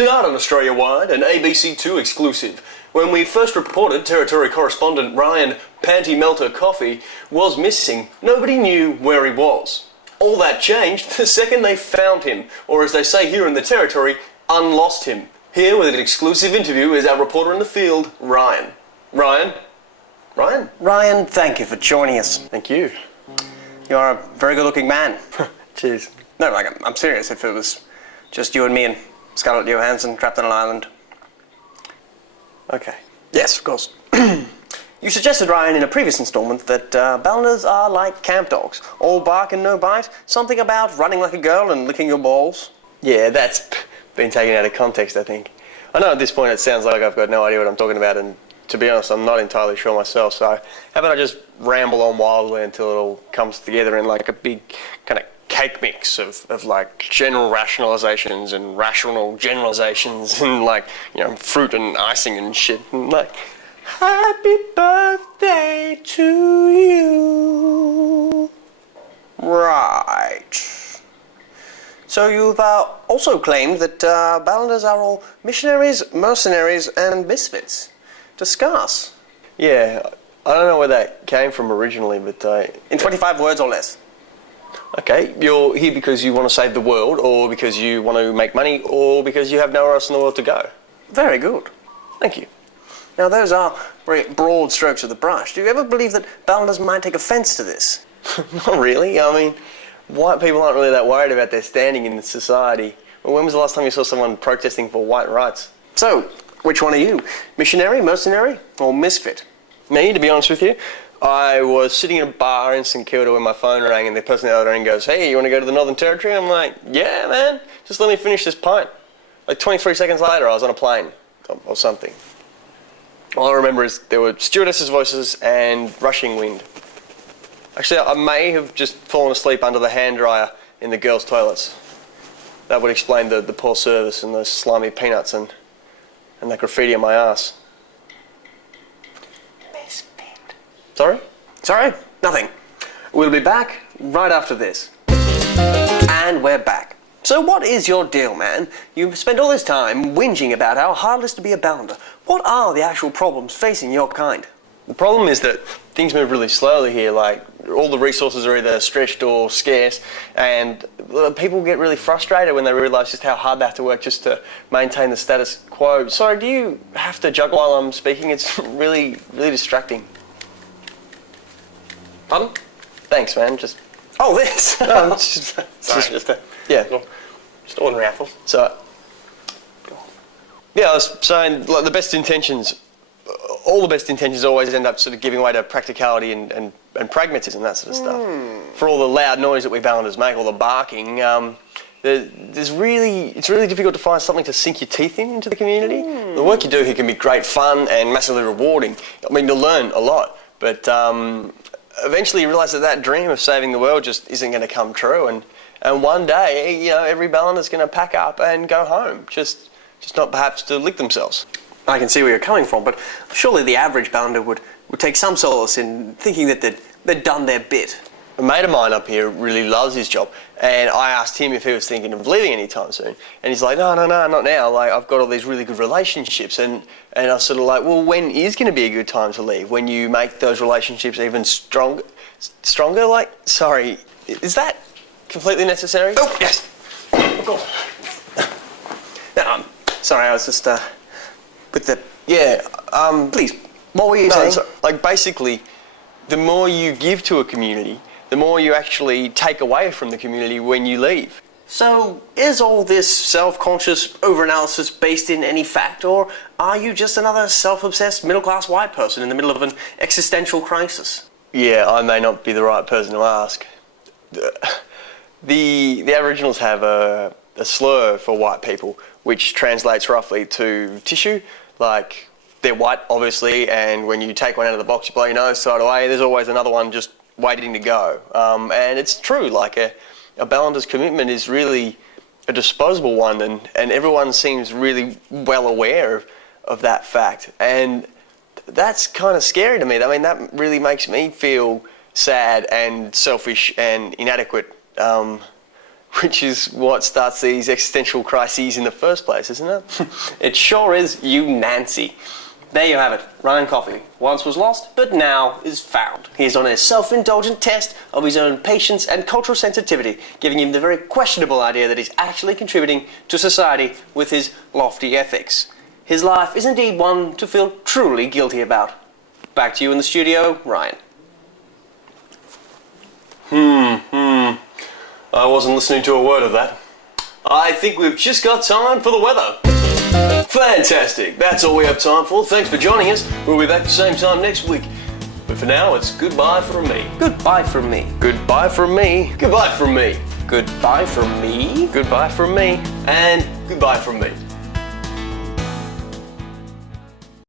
Tonight on Australia Wide, an ABC2 exclusive. When we first reported Territory correspondent Ryan Panty Melter Coffey was missing, nobody knew where he was. All that changed the second they found him, or as they say here in the Territory, unlost him. Here with an exclusive interview is our reporter in the field, Ryan. Ryan? Ryan, thank you for joining us. Thank you. You are a very good-looking man. Cheers. No, I'm serious. If it was just you and me and Scarlett Johansson trapped on an island. Okay. Yes, of course. You suggested, Ryan, in a previous instalment that Balanders are like camp dogs. All bark and no bite. Something about running like a girl and licking your balls. Yeah, that's been taken out of context, I think. I know at this point it sounds like I've got no idea what I'm talking about, and to be honest, I'm not entirely sure myself, so how about I just ramble on wildly until it all comes together in like a big kind of cake mix of like general rationalizations and rational generalizations and like, you know, fruit and icing and shit, and like, happy birthday to you. Right. So you've also claimed that Balanders are all missionaries, mercenaries, and misfits. Discuss. Yeah, I don't know where that came from originally, but... In 25 words or less. Okay, you're here because you want to save the world, or because you want to make money, or because you have nowhere else in the world to go. Very good. Thank you. Now, those are very broad strokes of the brush. Do you ever believe that Balanders might take offence to this? Not really. I mean, white people aren't really that worried about their standing in society. Well, when was the last time you saw someone protesting for white rights? So, which one are you? Missionary, mercenary, or misfit? Me, to be honest with you, I was sitting in a bar in St Kilda when my phone rang and the person at the other end goes, "Hey, you want to go to the Northern Territory?" I'm like, "Yeah, man, just let me finish this pint." Like 23 seconds later, I was on a plane or something. All I remember is there were stewardesses' voices and rushing wind. Actually, I may have just fallen asleep under the hand dryer in the girls' toilets. That would explain the poor service and those slimy peanuts and that graffiti on my ass. Misfit. Sorry? Sorry? Nothing. We'll be back right after this. And we're back. So what is your deal, man? You've spent all this time whinging about how hard it is to be a Balander. What are the actual problems facing your kind? The problem is that things move really slowly here, like all the resources are either stretched or scarce, and people get really frustrated when they realise just how hard they have to work just to maintain the status quo. Sorry, do you have to juggle while I'm speaking? It's really distracting. Pardon? Thanks, man, just... Oh, this? No, it's yeah. Just ordinary apple. So, yeah, I was saying, like, the best intentions, all the best intentions always end up sort of giving way to practicality and pragmatism, that sort of stuff. For all the loud noise that we Balanders make, all the barking, it's really difficult to find something to sink your teeth into the community. The work you do here can be great fun and massively rewarding. I mean, you'll learn a lot, but eventually you realise that dream of saving the world just isn't going to come true, and one day, you know, every Balander's going to pack up and go home, just not perhaps to lick themselves. I can see where you're coming from, but surely the average Balander would take some solace in thinking that they'd done their bit. A mate of mine up here really loves his job, and I asked him if he was thinking of leaving anytime soon, and he's like, no, not now, like, I've got all these really good relationships, and I was sort of like, well, when is going to be a good time to leave? When you make those relationships even stronger? Like, sorry, is that completely necessary? Oh, yes. Of course. No, sorry, I was just, with the... Yeah, please, what were you saying? So, like, basically, the more you give to a community, the more you actually take away from the community when you leave. So, is all this self-conscious over-analysis based in any fact, or are you just another self-obsessed middle-class white person in the middle of an existential crisis? Yeah, I may not be the right person to ask. The Aboriginals have a slur for white people, which translates roughly to tissue. Like, they're white, obviously, and when you take one out of the box, you blow your nose side away, there's always another one just waiting to go. And it's true, like a Balander's commitment is really a disposable one, and everyone seems really well aware of that fact. And that's kind of scary to me. I mean, that really makes me feel sad and selfish and inadequate. Which is what starts these existential crises in the first place, isn't it? It sure is, you Nancy. There you have it, Ryan Coffey. Once was lost, but now is found. He's on a self-indulgent test of his own patience and cultural sensitivity, giving him the very questionable idea that he's actually contributing to society with his lofty ethics. His life is indeed one to feel truly guilty about. Back to you in the studio, Ryan. I wasn't listening to a word of that. I think we've just got time for the weather. Fantastic. That's all we have time for. Thanks for joining us. We'll be back the same time next week. But for now, it's goodbye from me. Goodbye from me. Goodbye from me. Goodbye from me. Goodbye from me. Goodbye from me. And goodbye from me.